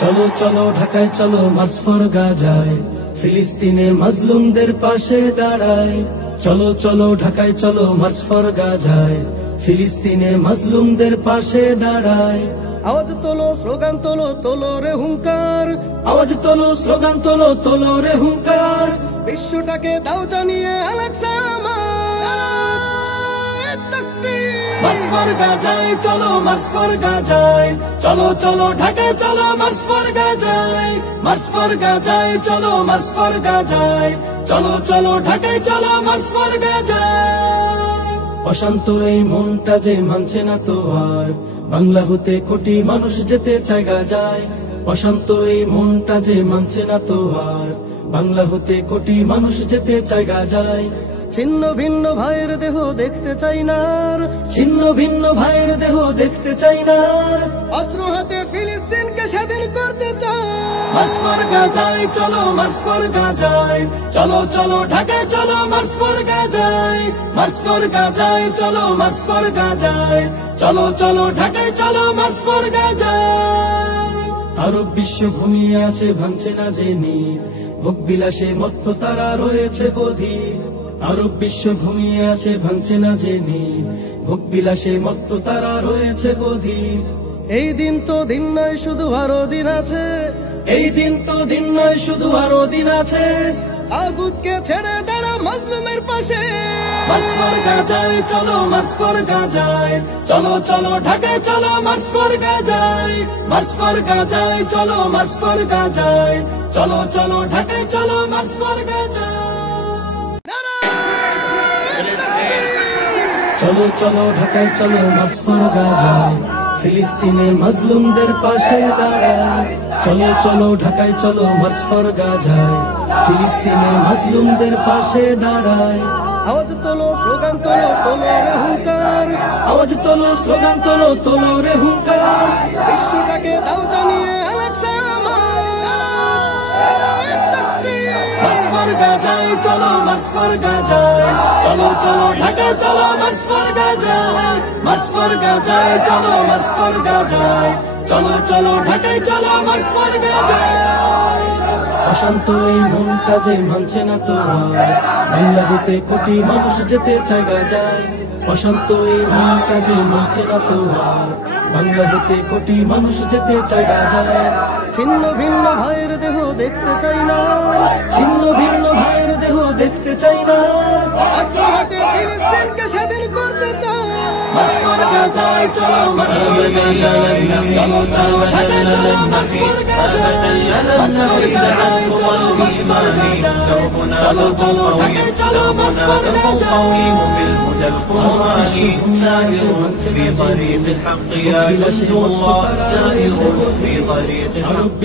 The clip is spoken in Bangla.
চলো চলো ঢাকায় চলো মার্চ ফর গাজায়, ফিলিস্তিনের মাজলুমদের পাশে দাঁড়ায়। চলো চলো ঢাকায় চলো মার্চ ফর গাজায়, ফিলিস্তিনের মাজলুমদের পাশে দাঁড়ায়। আওয়াজ তোলো, স্লোগান তোলো, তোলো রে হুঙ্কার। আওয়াজ তোলো, স্লোগান তোলো, তোলো রে হুঙ্কার। বিশ্বটাকে দাও জানিয়ে আলাকসা মার্চ ফর গাজায় চলো, মার্চ ফর গাজায়। চলো চলো ঢাকায় চলো মার্চ ফর গাজায়, মার্চ ফর গাজায় চলো, মার্চ ফর গাজায়। চলো চলো ঢাকায় চলো মার্চ ফর গাজায়। অশান্ত এই মনটা যে মানছে না তো আর, বাংলা হতে কোটি মানুষ যেতে চায় গাজায়। অশান্ত এই মনটা যে মানছে না তো আর, বাংলা হতে কোটি মানুষ যেতে চায় গাজায়। ছিন্ন ভিন্ন ভাইয়ের দেহ দেখতে চাই না, ছিন্ন ভিন্ন ভাইয়ের দেহ দেখতে চাই না। অস্ত্র হাতে ফিলিস্তিনকে স্বাধীন করতে চাই। মার্চ ফর গাজায় চলো, মার্চ ফর গাজায়। চলো চলো ঢাকায় চলো মার্চ ফর গাজায়, মার্চ ফর গাজায় চলো, মার্চ ফর গাজায়। চলো চলো ঢাকায় চলো মার্চ ফর গাজায়। আরব বিশ্ব ঘুমিয়ে আছে ভাঙছে না যে নিদ, ভোগ বিলাসে মত্ত তারা রয়েছে বধির। আরব বিশ্ব ঘুমিয়ে আছে ভাঙছে না যে নিদ, ভোগ বিলাসে মত্ত তারা রয়েছে বধির। এই দিন তো দিন নয়, শুধু আরো দিন আছে। এই দিন তো দিন নয়, শুধু আরো দিন আছে। তাগুতকে ছেড়ে দাঁড়া মাজলুমের পাশে। মার্চ ফর গাজায় চলো, মার্চ ফর গাজায়। চলো চলো ঢাকায় চলো মার্চ ফর গাজায়, মার্চ ফর গাজায় চলো, মার্চ ফর গাজায়। চলো চলো ঢাকায় চলো মার্চ ফর গাজায়। চলো চলো ঢাকায় চলো মার্চ ফর গাজায়, ফিলিস্তিনের মাজলুমদের পাশে দাঁড়ায়। চলো চলো ঢাকায় চলো মার্চ ফর গাজায়, ফিলিস্তিনের মাজলুমদের পাশে দাঁড়ায়। আওয়াজ তোলো, স্লোগান তোলো, তোলো রে হুঙ্কার। আওয়াজ তোলো, স্লোগান তোলো, তোলো রে হুঙ্কার। বিশ্বটাকে দাও জানিয়ে আলাকসা মার্চ ফর গাজায় চলো, মার্চ ফর গাজায়। চলো চলো ঢাকায় চলো মার্চ ফর গাজায়, মার্চ ফর গাজায় চলো, মার্চ ফর গাজায়। চলো চলো ঢাকায় চলো মার্চ ফর গাজায়। অশান্ত এই মনটা যে মানছে না তো আর, বাংলা হতে কোটি মানুষ যেতে চায় গাজায়। অশান্ত এই মনটা যে মানছে না তো আর, বাংলা হতে কোটি মানুষ যেতে চায় গাজায়। ছিন্ন ভিন্ন ভাইয়ের দেহ দেখতে চাই না, ছিন্ন ভিন্ন ভাইয়ের দেহ দেখতে চাই না। অস্ত্র হাতে ফিলিস্তিনকে স্বাধীন করতে চাই। মার্চ ফর গাজায় চলো, মার্চ ফর গাজায়। চলো চলো ঢাকায় চলো মার্চ ফর গাজায়, মার্চ ফর গাজায় চলো, মার্চ ফর গাজায়। চলো চলো ঢাকায় চলো মার্চ ফর গাজায়। في طريق الحق يا جند الله، سائروا في طريق الحق.